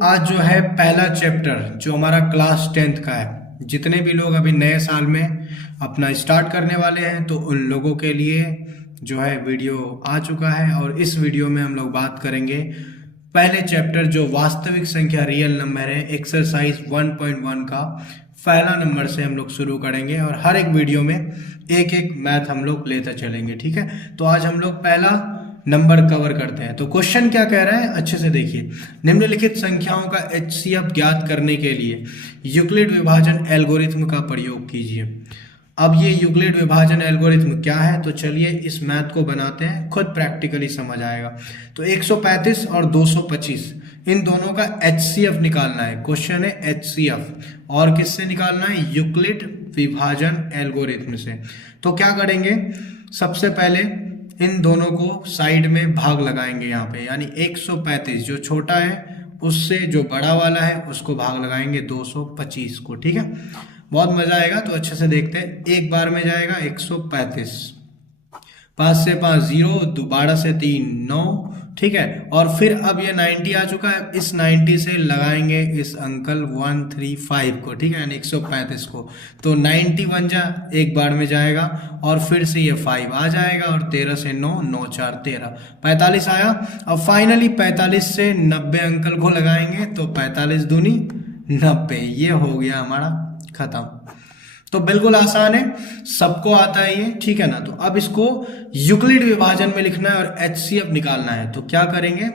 आज जो है पहला चैप्टर जो हमारा क्लास 10th का है, जितने भी लोग अभी नए साल में अपना स्टार्ट करने वाले हैं तो उन लोगों के लिए जो है वीडियो आ चुका है। और इस वीडियो में हम लोग बात करेंगे पहले चैप्टर जो वास्तविक संख्या रियल नंबर है, एक्सरसाइज 1.1 का पहला नंबर से हम लोग शुरू करेंगे और हर एक वीडियो में एक एक मैथ हम लोग लेते चलेंगे। ठीक है, तो आज हम लोग पहला नंबर कवर करते हैं। तो क्वेश्चन क्या कह रहा है, अच्छे से देखिए। निम्नलिखित संख्याओं का एचसीएफ ज्ञात करने के लिए यूक्लिड विभाजन एल्गोरिथ्म का प्रयोग कीजिए। अब ये यूक्लिड विभाजन एल्गोरिथ्म क्या है, तो चलिए इस मैथ को बनाते हैं, खुद प्रैक्टिकली समझ आएगा। तो 135 और 225 इन दोनों का एचसीएफ निकालना है। क्वेश्चन है एचसीएफ और किससे निकालना है, यूक्लिड विभाजन एल्गोरिथ्म से। तो क्या करेंगे, सबसे पहले इन दोनों को साइड में भाग लगाएंगे यहाँ पे, यानी 135 जो छोटा है उससे जो बड़ा वाला है उसको भाग लगाएंगे 225 को। ठीक है, बहुत मजा आएगा। तो अच्छे से देखते हैं, एक बार में जाएगा 135, 5 से 5 0, 12 से 3 9। ठीक है, और फिर अब ये 90 आ चुका है, इस 90 से लगाएंगे इस अंकल 135 को। ठीक है, यानी 135 को, तो 90 बन जा, एक बार में जाएगा और फिर से ये 5 आ जाएगा और 13 से 9 9 4 13 45 आया। अब फाइनली 45 से 90 अंकल को लगाएंगे तो 45 दूनी 90, ये हो गया हमारा खत्म। तो बिल्कुल आसान है, सबको आता है ये। ठीक है ना, तो अब इसको यूक्लिड विभाजन में लिखना है और एचसीएफ निकालना है। तो क्या करेंगे,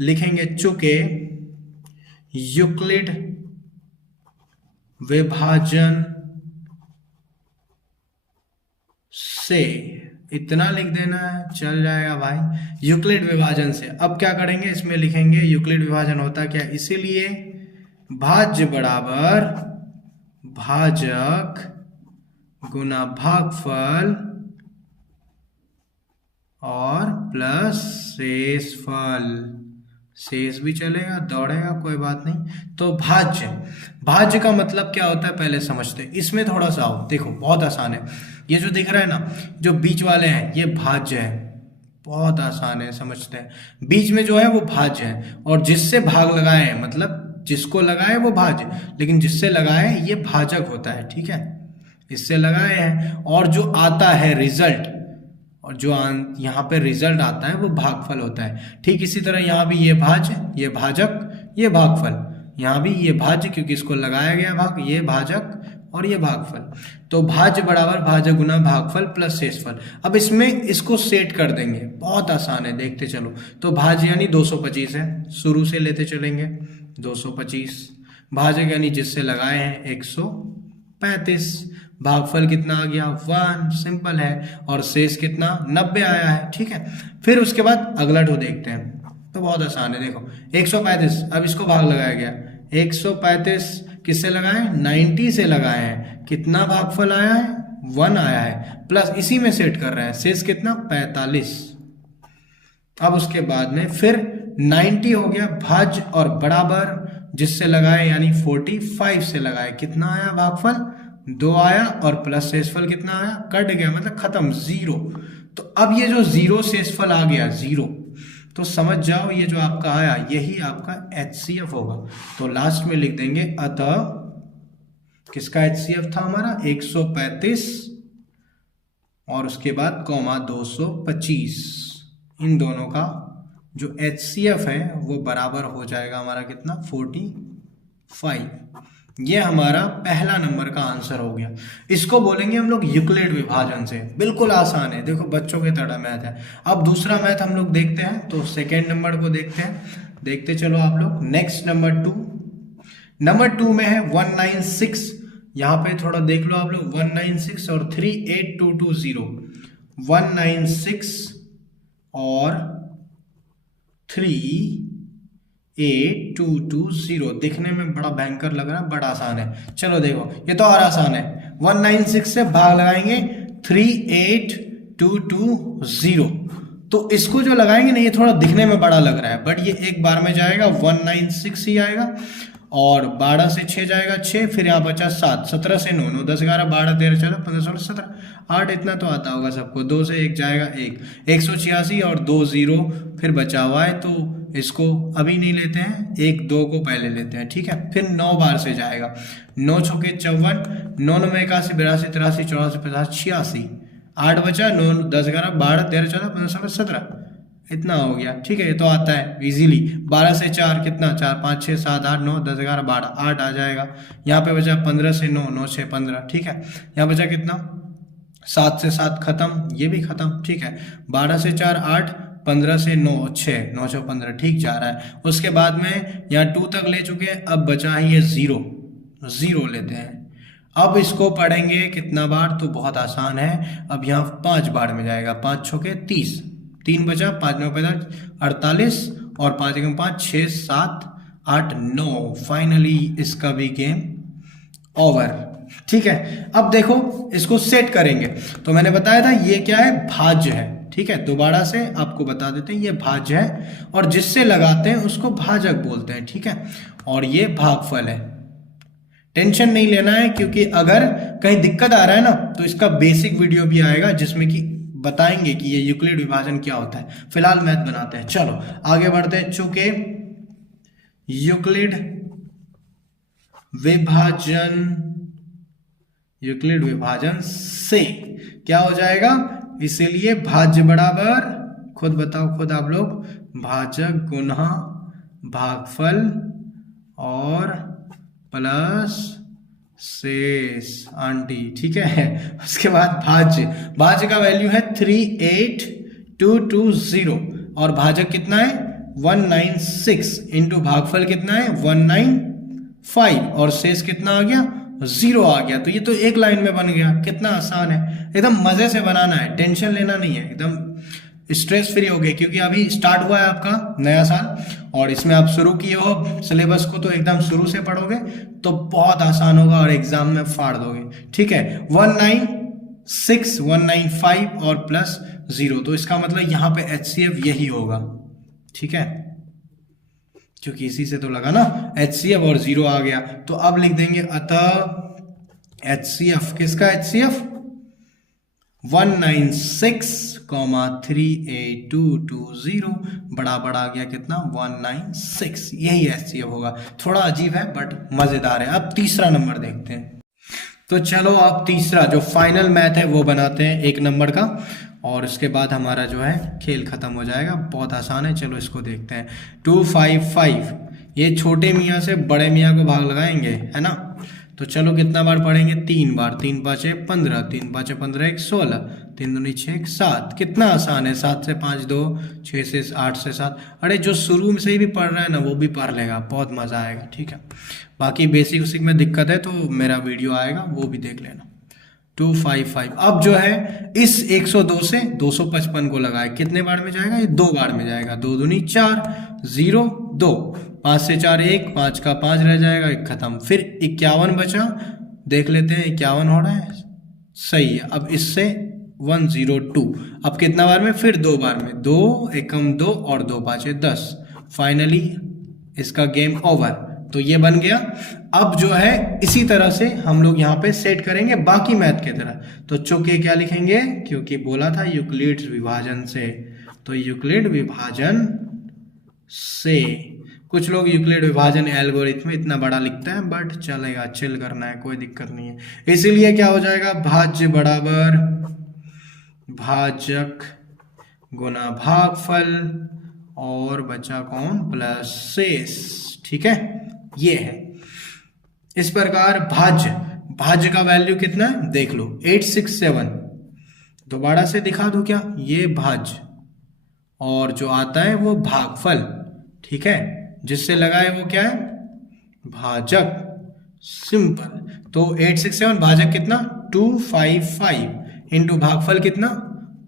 लिखेंगे चूंकि यूक्लिड विभाजन से, इतना लिख देना है, चल जाएगा भाई, यूक्लिड विभाजन से। अब क्या करेंगे, इसमें लिखेंगे यूक्लिड विभाजन होता क्या, इसीलिए भाज्य बराबर भाजक गुना भागफल और प्लस शेषफल। शेष भी चलेगा, दौड़ेगा, कोई बात नहीं। तो भाज्य, भाज्य का मतलब क्या होता है पहले समझते हैं। इसमें थोड़ा सा आओ, देखो बहुत आसान है। ये जो दिख रहा है ना, जो बीच वाले हैं ये भाज्य है, बहुत आसान है, समझते हैं। बीच में जो है वो भाज्य है और जिससे भाग लगाए हैं, मतलब जिसको लगाए वो भाज्य, लेकिन जिससे लगाए ये भाजक होता है। ठीक है, इससे लगाए हैं और जो आता है रिजल्ट, और जो यहाँ पे रिजल्ट आता है वो भागफल होता है। ठीक इसी तरह यहाँ भी ये भाज्य, ये भाजक, ये भागफल, यहाँ भी ये भाज्य क्योंकि इसको लगाया गया भाग, ये भाजक और ये भागफल। तो भाज्य बराबर भाजक गुना भागफल प्लस शेषफल। अब इसमें इसको सेट कर देंगे, बहुत आसान है, देखते चलो। तो भाज्य यानी 225 है, शुरू से लेते चलेंगे 225, भाजक यानी जिससे लगाए हैं 135, भागफल कितना आ गया 1, सिंपल है, और शेष कितना 90 आया है। ठीक है, फिर उसके बाद अगला ढो देखते हैं, तो बहुत आसान है। देखो 135, अब इसको भाग लगाया गया, 135 किससे लगाए, 90 से लगाए हैं, कितना भागफल आया है 1 आया है, प्लस इसी में सेट कर रहे हैं, शेष कितना 45। अब उसके बाद में फिर 90 हो गया भाज्य और बराबर जिससे लगाए यानी 45 से लगाए, कितना आया भागफल 2 आया और प्लस शेषफल कितना आया, कट गया, मतलब खत्म 0। तो अब ये जो 0 शेषफल आ गया 0, तो समझ जाओ ये जो आपका आया यही आपका एचसीएफ होगा। तो लास्ट में लिख देंगे अतः किसका एचसीएफ था हमारा 135 और उसके बाद कॉमा 225, इन दोनों का जो एचसीएफ है वो बराबर हो जाएगा हमारा कितना 45। ये हमारा पहला नंबर का आंसर हो गया। इसको बोलेंगे हम लोग यूक्लिड विभाजन से, बिल्कुल आसान है, देखो बच्चों के तरह मैथ है। अब दूसरा मैथ हम लोग देखते हैं, तो सेकेंड नंबर को देखते हैं, देखते चलो आप लोग। नेक्स्ट नंबर 2 में है 196, यहाँ पे थोड़ा देख लो आप लोग, 196 और 38220, 196 और 38220, दिखने में बड़ा भयंकर लग रहा है, बड़ा आसान है। चलो देखो ये तो और आसान है, 196 से भाग लगाएंगे 38220, तो इसको जो लगाएंगे ना ये थोड़ा दिखने में बड़ा लग रहा है, बट ये एक बार में जाएगा 196 ही आएगा, और 12 से 6 जाएगा 6, फिर यहाँ बचा 7, 17 से 9 9 10 11 12 13 14 15 16 17 8, इतना तो आता होगा सबको। 2 से 1 जाएगा 1, 186 और 2 0 फिर बचा हुआ है, तो इसको अभी नहीं लेते हैं, 1 2 को पहले लेते हैं, ठीक है। फिर 9 बार से जाएगा, 9 छक्के 54, 9 9 81 82 83 84 50 86, 8 बचा, 9 10 11 12 13 14 15 16 17, इतना हो गया, ठीक है। ये तो आता है इजीली। 12 से 4 कितना, 4 5 6 7 8 9 10 11 12, 8 आ जाएगा। यहाँ पे बचा 15 से 9 9 6 15, ठीक है। यहाँ बचा कितना, 7 से 7 खत्म, ये भी खत्म, ठीक है। 12 से 4 8, 15 से 9 6 9 6 15, ठीक जा रहा है। उसके बाद में यहाँ 2 तक ले चुके हैं, अब बचा है ये 0 लेते हैं। अब इसको पढ़ेंगे कितना बार, तो बहुत आसान है। अब यहाँ 5 बार में जाएगा, 5 छक्के 30, 3 बचा, 5 9 45 48 और 5 1 5 6 7 8 9। फाइनली इसका भी गेम ओवर, ठीक है। अब देखो इसको सेट करेंगे, तो मैंने बताया था ये क्या है, भाज्य है, ठीक है। दोबारा से आपको बता देते हैं, ये भाज्य है और जिससे लगाते हैं उसको भाजक बोलते हैं, ठीक है। और ये भागफल है। टेंशन नहीं लेना है, क्योंकि अगर कहीं दिक्कत आ रहा है ना, तो इसका बेसिक वीडियो भी आएगा जिसमें कि बताएंगे कि ये यूक्लिड विभाजन क्या होता है। फिलहाल मैथ बनाते हैं, चलो आगे बढ़ते हैं। चूंकि यूक्लिड विभाजन से क्या हो जाएगा, इसीलिए भाज्य बराबर, खुद बताओ खुद आप लोग, भाजक गुना भागफल और प्लस शेष आंटी, ठीक है। उसके बाद भाज्य का वैल्यू है 38220 और भाजक कितना है 196 इंटू भागफल कितना है 195 और शेष कितना आ गया 0 आ गया। तो ये तो एक लाइन में बन गया, कितना आसान है। एकदम मजे से बनाना है, टेंशन लेना नहीं है, एकदम स्ट्रेस फ्री हो गए, क्योंकि अभी स्टार्ट हुआ है आपका नया साल और इसमें आप शुरू किए हो सिलेबस को, तो एकदम शुरू से पढ़ोगे तो बहुत आसान होगा और एग्जाम में फाड़ दोगे, ठीक है। 196 195 और प्लस 0, तो इसका मतलब यहाँ पे HCF यही होगा, ठीक है, क्योंकि इसी से तो लगा ना HCF और 0 आ गया। तो अब लिख देंगे अतः HCF, किसका HCF 196,38220 बराबर आ गया कितना 196, यही HCF होगा। थोड़ा अजीब है बट मजेदार है। अब तीसरा नंबर देखते हैं। तो चलो अब तीसरा जो फाइनल मैथ है वो बनाते हैं 1 नंबर का, और उसके बाद हमारा जो है खेल खत्म हो जाएगा। बहुत आसान है, चलो इसको देखते हैं। 255, ये छोटे मियाँ से बड़े मियाँ को भाग लगाएंगे, है ना। तो चलो कितना बार पढ़ेंगे, 3 बार, 3 5 15, 3 5 15 1 16, 3 2 6 7, कितना आसान है। 7 से 5 2, 6 से 8 से 7, अरे जो शुरू से ही भी पढ़ रहा है ना वो भी पढ़ लेगा, बहुत मजा आएगा, ठीक है। बाकी बेसिक उसिक में दिक्कत है तो मेरा वीडियो आएगा, वो भी देख लेना। 255, अब जो है इस 102 से 255 को लगाए, कितने बार में जाएगा, ये 2 बार में जाएगा। 2 दूनी 4 0 2, 5 से 4 1, 5 का 5 रह जाएगा, 1 खत्म। फिर 51 बचा, देख लेते हैं 51 हो रहा है, सही है। अब इससे 102, अब कितना बार में, फिर 2 बार में, 2 एकम 2 और 2 5 10। फाइनली इसका गेम ओवर, तो ये बन गया। अब जो है इसी तरह से हम लोग यहाँ पे सेट करेंगे बाकी मैथ की तरह। तो चूंकि क्या लिखेंगे, क्योंकि बोला था यूक्लिड विभाजन से, तो यूक्लिड विभाजन से, कुछ लोग यूक्लिड विभाजन एल्गोरिथम इतना बड़ा लिखते हैं, बट चलेगा, चिल करना है, कोई दिक्कत नहीं है। इसीलिए क्या हो जाएगा, भाज्य बराबर भाजक गुना भागफल और बचा कौन, प्लस शेष, ठीक है, ये है। इस प्रकार भाज्य का वैल्यू कितना है देख लो, 867। दोबारा से दिखा दूं क्या, ये भाज्य और जो आता है वो भागफल, ठीक है, जिससे लगाए वो क्या है, भाजक, सिंपल। तो 867 भाजक कितना 255 इंटू भागफल कितना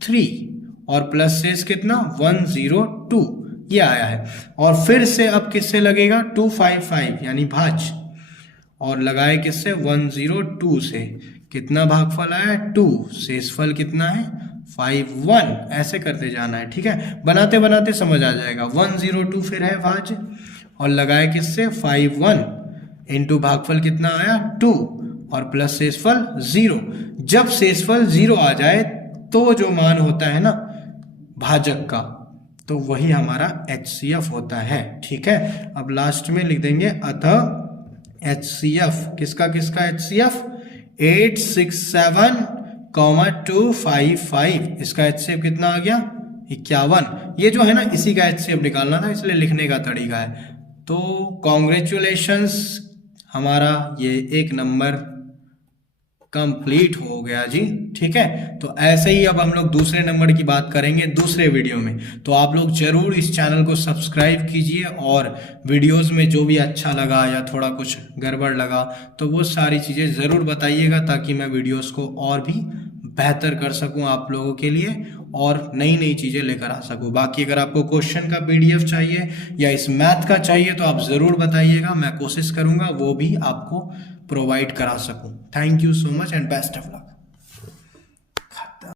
3 और प्लस शेष कितना 102, ये आया है। और फिर से अब किससे लगेगा 255 यानी भाज्य, और लगाए किससे 102 से, कितना भागफल आया 2, शेषफल कितना है 51, ऐसे करते जाना है, ठीक है। बनाते बनाते समझ आ जाएगा। 102 फिर है भाज्य और लगाए किससे 51 इंटू भागफल कितना आया 2 और प्लस शेषफल 0। जब शेषफल 0 आ जाए तो जो मान होता है ना भाजक का, तो वही हमारा HCF होता है। ठीक है, अब लास्ट में लिख देंगे अतः HCF किसका किसका HCF 867,255, इसका HCF कितना आ गया 51। ये जो है ना इसी का HCF निकालना था, इसलिए लिखने का तरीका है। तो कॉन्ग्रेचुलेशंस, हमारा ये 1 नंबर कंप्लीट हो गया जी। ठीक है, तो ऐसे ही अब हम लोग दूसरे नंबर की बात करेंगे दूसरे वीडियो में। तो आप लोग जरूर इस चैनल को सब्सक्राइब कीजिए और वीडियोस में जो भी अच्छा लगा या थोड़ा कुछ गड़बड़ लगा तो वो सारी चीज़ें ज़रूर बताइएगा, ताकि मैं वीडियोस को और भी बेहतर कर सकूं आप लोगों के लिए और नई नई चीज़ें लेकर आ सकूं। बाकी अगर आपको क्वेश्चन का PDF चाहिए या इस मैथ का चाहिए तो आप ज़रूर बताइएगा, मैं कोशिश करूंगा वो भी आपको प्रोवाइड करा सकूं। Thank you so much and best of luck.